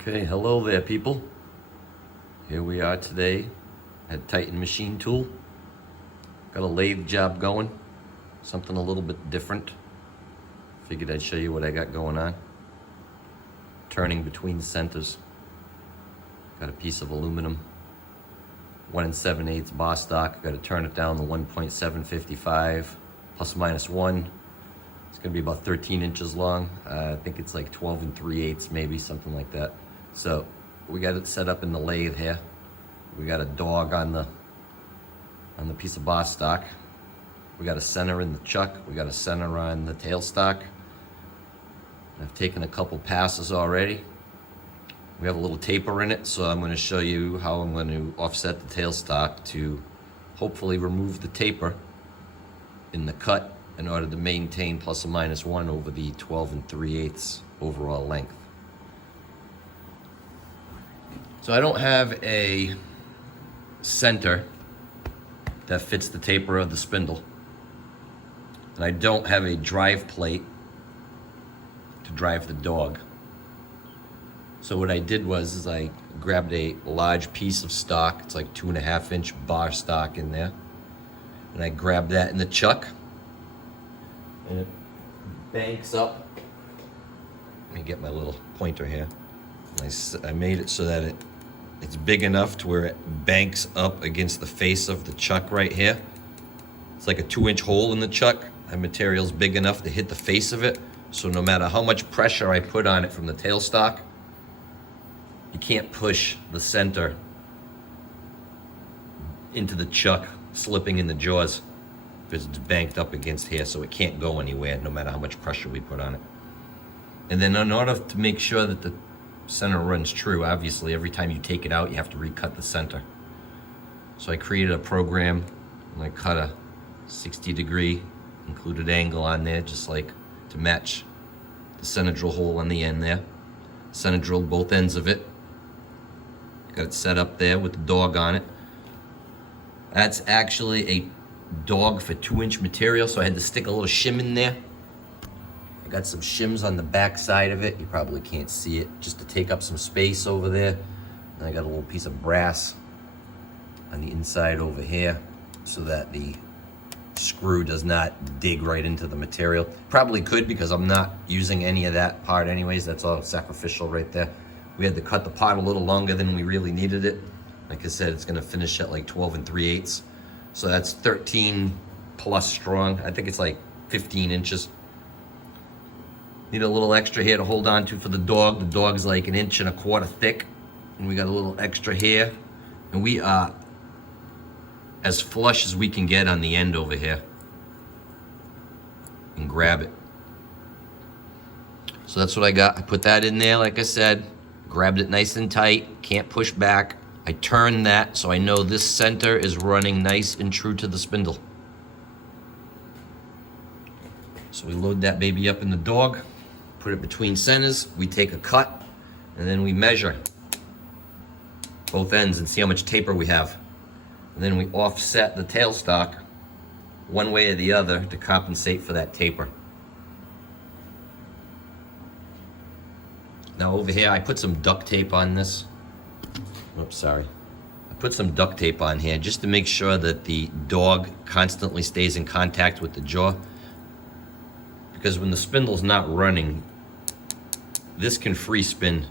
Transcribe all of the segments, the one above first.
Okay, hello there people. Here we are today at Titan Machine Tool. Got a lathe job going, something a little bit different. Figured I'd show you what I got going on. Turning between centers. Got a piece of aluminum, 1 7/8 bar stock. Got to turn it down to 1.755 plus minus 1. It's gonna be about 13 inches long. I think it's like 12 3/8, maybe something like that. So we got it set up in the lathe here. We got a dog on the piece of bar stock. We got a center in the chuck. We got a center on the tailstock. I've taken a couple passes already. We have a little taper in it, so I'm going to show you how I'm going to offset the tailstock to hopefully remove the taper in the cut in order to maintain plus or minus 1 over the 12 3/8 overall length. So I don't have a center that fits the taper of the spindle, and I don't have a drive plate to drive the dog. So what I did was I grabbed a large piece of stock. It's like 2.5 inch bar stock in there, and I grabbed that in the chuck, and it banks up. Let me get my little pointer here. I made it so that it's big enough to where it banks up against the face of the chuck right here. It's like a 2-inch hole in the chuck. My material's big enough to hit the face of it, so no matter how much pressure I put on it from the tailstock, you can't push the center into the chuck, slipping in the jaws, because it's banked up against here, so it can't go anywhere no matter how much pressure we put on it. And then in order to make sure that the center runs true, obviously every time you take it out you have to recut the center. So I created a program and I cut a 60-degree included angle on there, just like to match the center drill hole on the end there. Center drilled both ends of it. Got it set up there with the dog on it. That's actually a dog for 2-inch material, so I had to stick a little shim in there. I got some shims on the back side of it. You probably can't see it, just to take up some space over there. And I got a little piece of brass on the inside over here so that the screw does not dig right into the material. Probably could, because I'm not using any of that part anyways. That's all sacrificial right there. We had to cut the part a little longer than we really needed it. Like I said, it's gonna finish at like 12 3/8. So that's 13 plus strong. I think it's like 15 inches. Need a little extra here to hold on to for the dog. The dog's like 1.25 inches thick. And we got a little extra here. And we are as flush as we can get on the end over here. And grab it. So that's what I got. I put that in there, like I said. Grabbed it nice and tight. Can't push back. I turn that so I know this center is running nice and true to the spindle. So we load that baby up in the dog. Put it between centers, we take a cut, and then we measure both ends and see how much taper we have. And then we offset the tailstock one way or the other to compensate for that taper. Now over here, I put some duct tape on this. Oops, sorry. I put some duct tape on here just to make sure that the dog constantly stays in contact with the jaw. Because when the spindle's not running, this can free spin,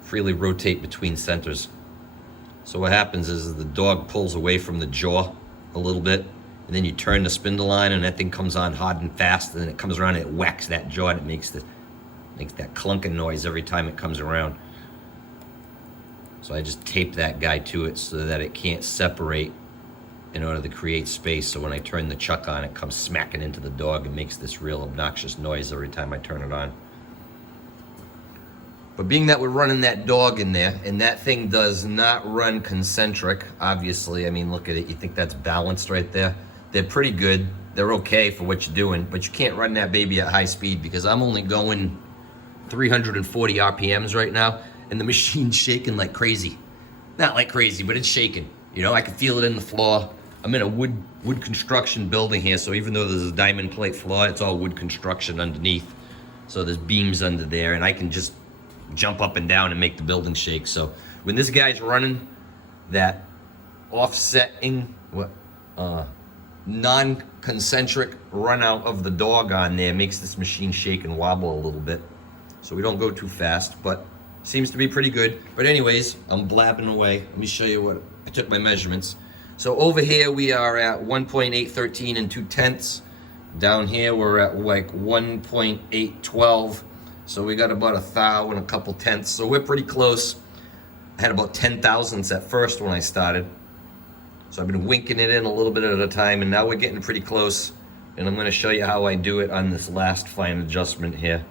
freely rotate between centers. So what happens is the dog pulls away from the jaw a little bit, and then you turn the spindle on and that thing comes on hard and fast, and then it comes around and it whacks that jaw and it makes that clunking noise every time it comes around. So I just tape that guy to it so that it can't separate in order to create space. So when I turn the chuck on, it comes smacking into the dog and makes this real obnoxious noise every time I turn it on. But being that we're running that dog in there, and that thing does not run concentric, obviously, I mean, look at it, you think that's balanced right there? They're pretty good, they're okay for what you're doing, but you can't run that baby at high speed because I'm only going 340 RPMs right now, and the machine's shaking like crazy. Not like crazy, but it's shaking. You know, I can feel it in the floor. I'm in a wood construction building here, so even though there's a diamond plate floor, it's all wood construction underneath. So there's beams under there, and I can just jump up and down and make the building shake. So when this guy's running that offsetting, non-concentric run out of the dog on there, makes this machine shake and wobble a little bit. So we don't go too fast, but seems to be pretty good. But anyways, I'm blabbing away. Let me show you what I took my measurements. So over here we are at 1.813 and 2/10. Down here we're at like 1.812. So we got about 1 thou and a couple tenths. So we're pretty close. I had about 10 thousandths at first when I started. So I've been winking it in a little bit at a time, and now we're getting pretty close. And I'm going to show you how I do it on this last fine adjustment here.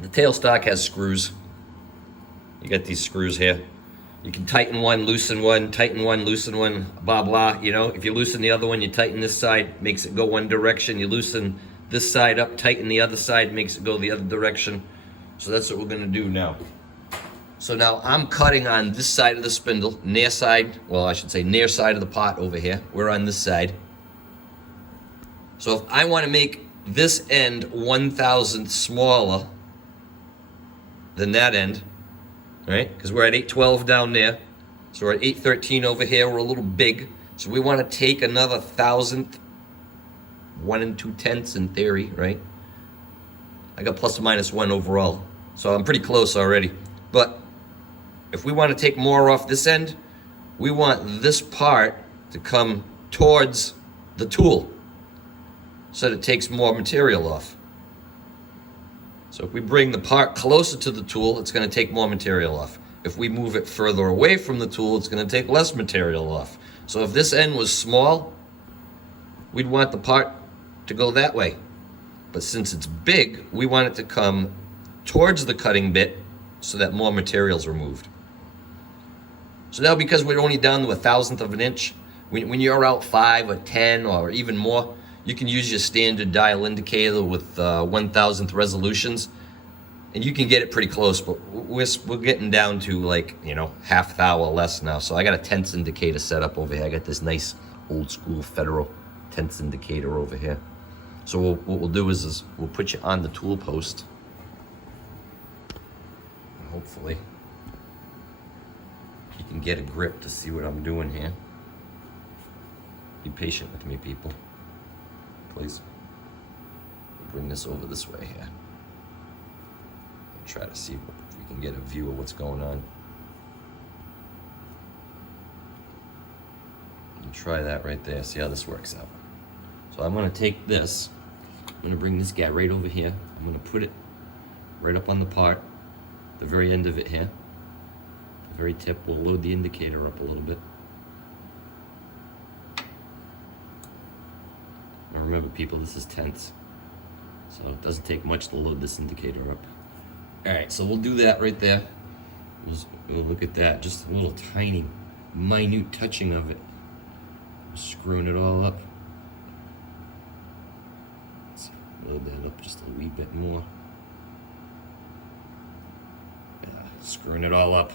The tailstock has screws. You got these screws here. You can tighten one, loosen one, tighten one, loosen one, blah, blah. You know, if you loosen the other one, you tighten this side, makes it go one direction. You loosen this side up, tighten the other side, makes it go the other direction. So that's what we're going to do now. So now I'm cutting on this side of the spindle, near side, well, I should say near side of the pot over here. We're on this side. So if I want to make this end 1/1000th smaller than that end, right? Because we're at 812 down there. So we're at 813 over here. We're a little big. So we want to take another 1,000th, 1 2/10 in theory, right? I got plus or minus 1 overall. So I'm pretty close already. But if we want to take more off this end, we want this part to come towards the tool so that it takes more material off. So if we bring the part closer to the tool, it's going to take more material off. If we move it further away from the tool, it's going to take less material off. So if this end was small, we'd want the part to go that way. But since it's big, we want it to come towards the cutting bit so that more material is removed. So now because we're only down to 1,000th of an inch, when you're out 5 or 10 or even more, you can use your standard dial indicator with 1,000th resolutions, and you can get it pretty close, but we're getting down to like, you know, 1/2 thou or less now. So I got a tenths indicator set up over here. I got this nice old school Federal tenths indicator over here. So what we'll do is we'll put you on the tool post. And hopefully you can get a grip to see what I'm doing here. Be patient with me, people. Please. We'll bring this over this way here. And try to see if we can get a view of what's going on. And try that right there. See how this works out. So I'm going to take this. I'm going to bring this guy right over here. I'm going to put it right up on the part, the very end of it here. The very tip. We'll load the indicator up a little bit. Now remember, people, this is tenths, so it doesn't take much to load this indicator up. All right, so we'll do that right there. We'll look at that, just a little tiny, minute touching of it. Screwing it all up. Let's load that up just a wee bit more. Yeah, screwing it all up.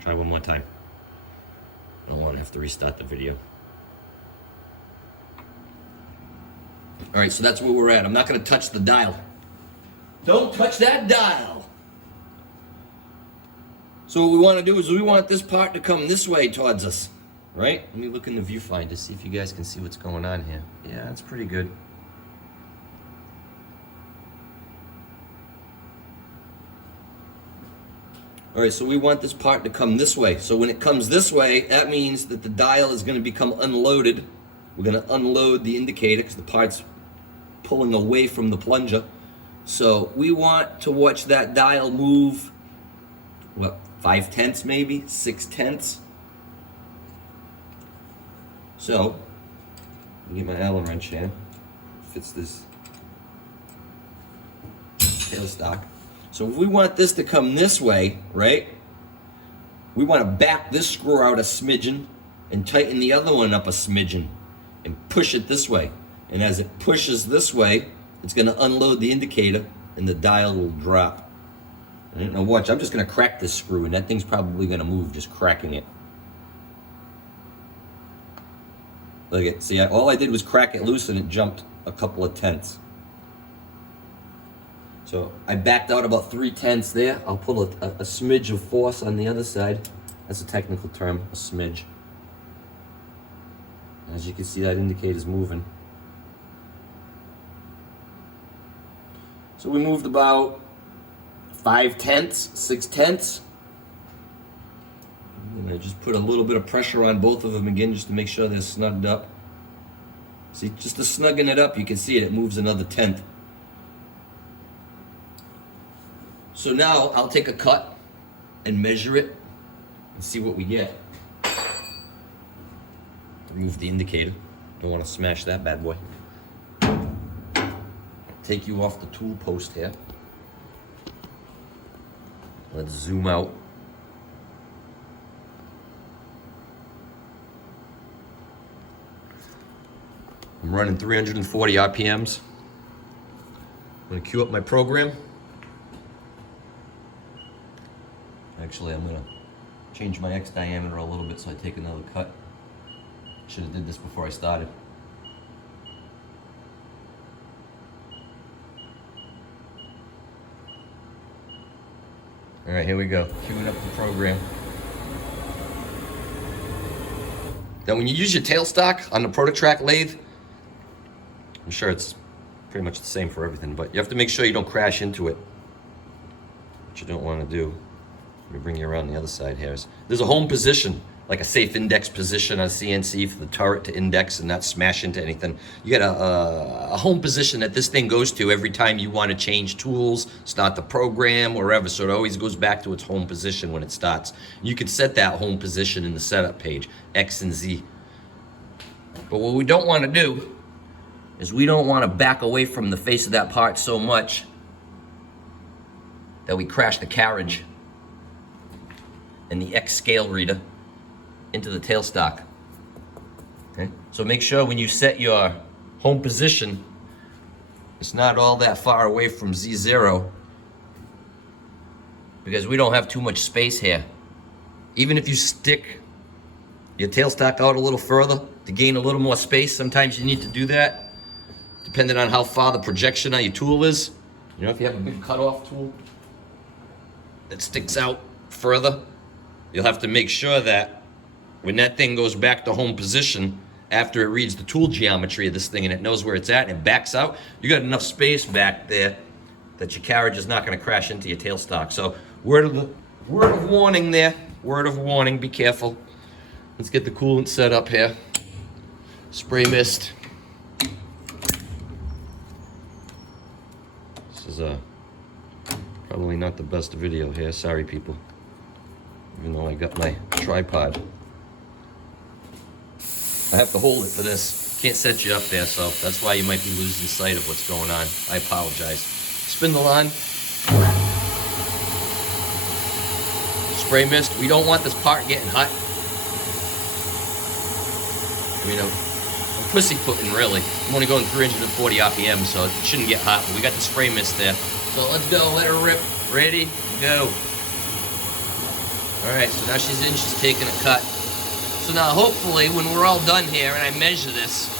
Try one more time. I don't want to have to restart the video. All right, so that's where we're at. I'm not going to touch the dial. Don't touch that dial. So what we want to do is we want this part to come this way towards us, right? Let me look in the viewfinder, see if you guys can see what's going on here. Yeah, that's pretty good. All right, so we want this part to come this way. So when it comes this way, that means that the dial is going to become unloaded. We're going to unload the indicator because the part's pulling away from the plunger. So we want to watch that dial move, what, 5/10 maybe, 6/10. So, I'll get my Allen wrench here. Fits this tailstock. So if we want this to come this way, right? We want to back this screw out a smidgen and tighten the other one up a smidgen and push it this way. And as it pushes this way, it's going to unload the indicator and the dial will drop. Now watch, I'm just going to crack this screw and that thing's probably going to move just cracking it. Look at, see, all I did was crack it loose and it jumped a couple of tenths. So I backed out about 3/10 there. I'll pull a smidge of force on the other side. That's a technical term, a smidge. As you can see, that indicator's moving. So we moved about 5/10, 6/10. I'm gonna just put a little bit of pressure on both of them again just to make sure they're snugged up. See, just to snugging it up, you can see it moves another 1/10. So now I'll take a cut and measure it and see what we get. Remove the indicator. Don't want to smash that bad boy. Take you off the tool post here. Let's zoom out. I'm running 340 RPMs. I'm going to queue up my program. Actually, I'm going to change my X diameter a little bit so I take another cut. Should have did this before I started. All right, here we go. Queuing up the program. Now, when you use your tailstock on the ProtoTrack lathe, I'm sure it's pretty much the same for everything, but you have to make sure you don't crash into it, which you don't want to do. Let me bring you around the other side here. There's a home position, like a safe index position on CNC for the turret to index and not smash into anything. You got a home position that this thing goes to every time you want to change tools, start the program, or whatever, so it always goes back to its home position when it starts. You can set that home position in the setup page, X and Z. But what we don't want to do is we don't want to back away from the face of that part so much that we crash the carriage and the X scale reader into the tailstock. Okay? So make sure when you set your home position, it's not all that far away from Z0, because we don't have too much space here. Even if you stick your tailstock out a little further to gain a little more space, sometimes you need to do that, depending on how far the projection on your tool is. You know, if you have a big cutoff tool that sticks out further, you'll have to make sure that when that thing goes back to home position, after it reads the tool geometry of this thing and it knows where it's at and it backs out, you got enough space back there that your carriage is not going to crash into your tailstock. So word of warning there, word of warning, be careful. Let's get the coolant set up here. Spray mist. This is probably not the best video here, sorry people. Even though I got my tripod. I have to hold it for this. Can't set you up there, so that's why you might be losing sight of what's going on. I apologize. Spin the line. Spray mist. We don't want this part getting hot. I mean, I'm pussyfooting really. I'm only going 340 RPM, so it shouldn't get hot. But we got the spray mist there. So let's go, let her rip. Ready, go. All right, so now she's in, she's taking a cut. So now hopefully when we're all done here and I measure this,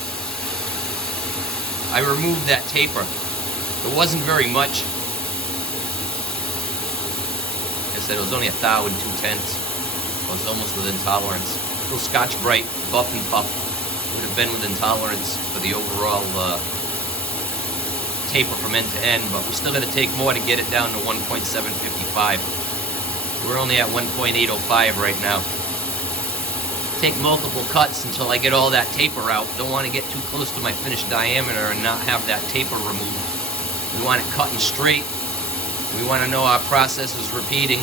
I removed that taper. It wasn't very much. Like I said, it was only 1/1000, 2/10. I was almost within tolerance. A little Scotch-Brite, buff and puff, would have been within tolerance for the overall taper from end to end, but we're still gonna take more to get it down to 1.755. We're only at 1.805 right now. Take multiple cuts until I get all that taper out. Don't want to get too close to my finished diameter and not have that taper removed. We want it cutting straight. We want to know our process is repeating.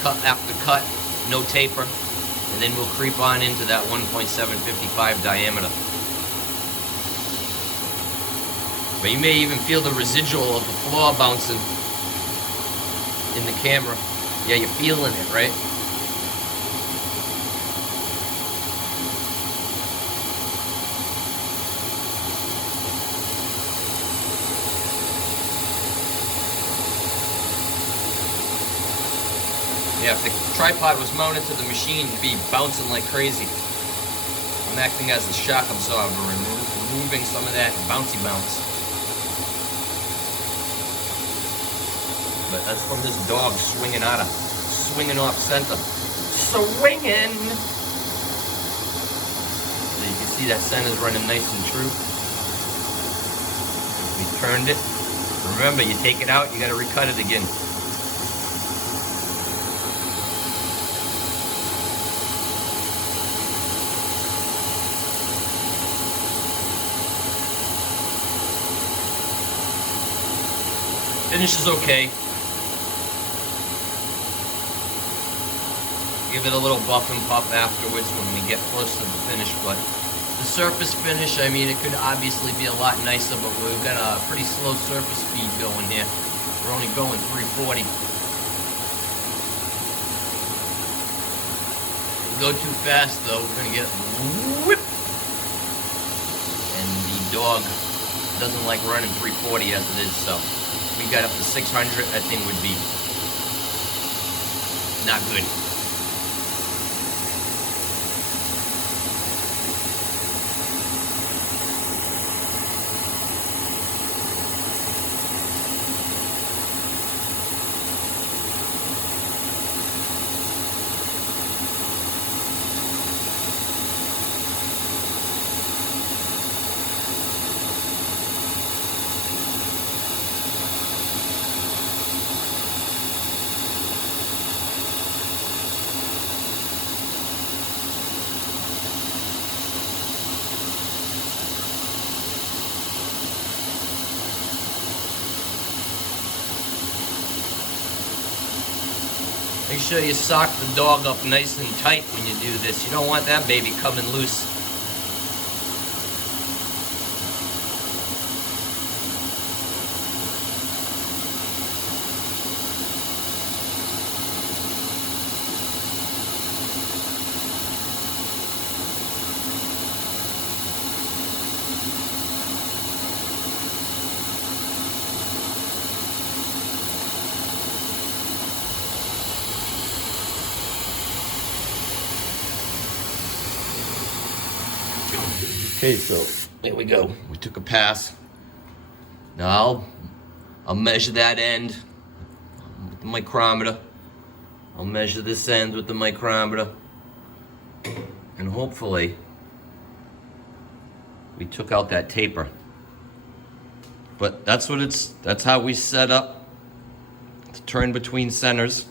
Cut after cut, no taper, and then we'll creep on into that 1.755 diameter. But you may even feel the residual of the floor bouncing in the camera. Yeah, you're feeling it, right? Yeah, if the tripod was mounted to the machine, it'd be bouncing like crazy. I'm acting as a shock absorber and removing some of that bouncy bounce. but that's from this dog swinging off center. Swinging! So you can see that center's running nice and true. We turned it. Remember, you take it out, you gotta recut it again. Finish is okay. Give it a little buff and puff afterwards when we get close to the finish, but the surface finish, I mean, it could obviously be a lot nicer, but we've got a pretty slow surface speed going here. We're only going 340. If we go too fast, though, we're gonna get whipped. And the dog doesn't like running 340 as it is, so if we got up to 600, that thing would be not good. Make sure you sock the dog up nice and tight when you do this. You don't want that baby coming loose. Okay, so there we go. We took a pass. Now I'll measure that end with the micrometer. I'll measure this end with the micrometer. And hopefully we took out that taper. But that's how we set up to turn between centers.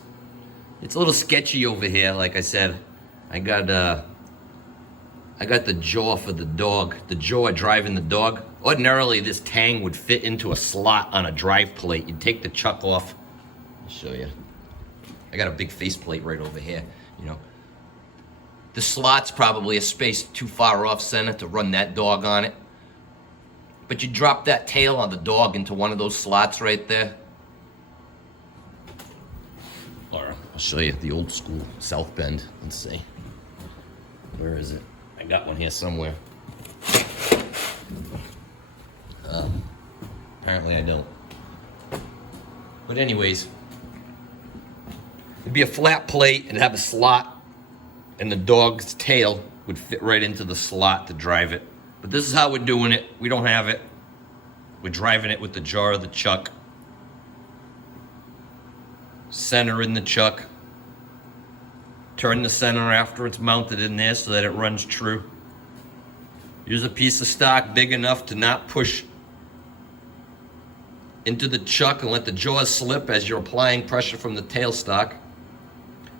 It's a little sketchy over here, like I said. I got the jaw for the dog, the jaw driving the dog. Ordinarily, this tang would fit into a slot on a drive plate. You'd take the chuck off. I'll show you. I got a big face plate right over here, you know. The slot's probably a space too far off center to run that dog on it. But you drop that tail on the dog into one of those slots right there. Or I'll show you the old school South Bend. Let's see. Where is it? I got one here somewhere. Apparently I don't. But anyways, it'd be a flat plate and have a slot, and the dog's tail would fit right into the slot to drive it. But this is how we're doing it. We don't have it. We're driving it with the jaw of the chuck. Center in the chuck. Turn the center after it's mounted in there so that it runs true. Use a piece of stock big enough to not push into the chuck and let the jaws slip as you're applying pressure from the tailstock.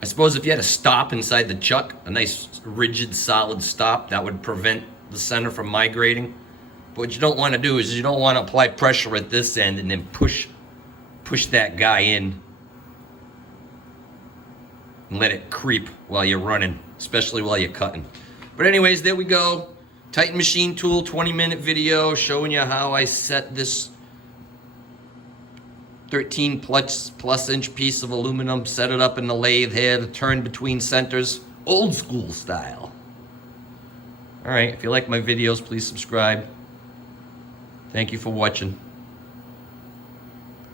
I suppose if you had a stop inside the chuck, a nice rigid solid stop, that would prevent the center from migrating. But what you don't want to do is you don't want to apply pressure at this end and then push that guy in and let it creep while you're running, especially while you're cutting. But anyways, there we go. Titan machine tool, 20-minute video showing you how I set this 13 plus inch piece of aluminum, set it up in the lathe here to turn between centers, old school style. All right, if you like my videos, please subscribe. Thank you for watching.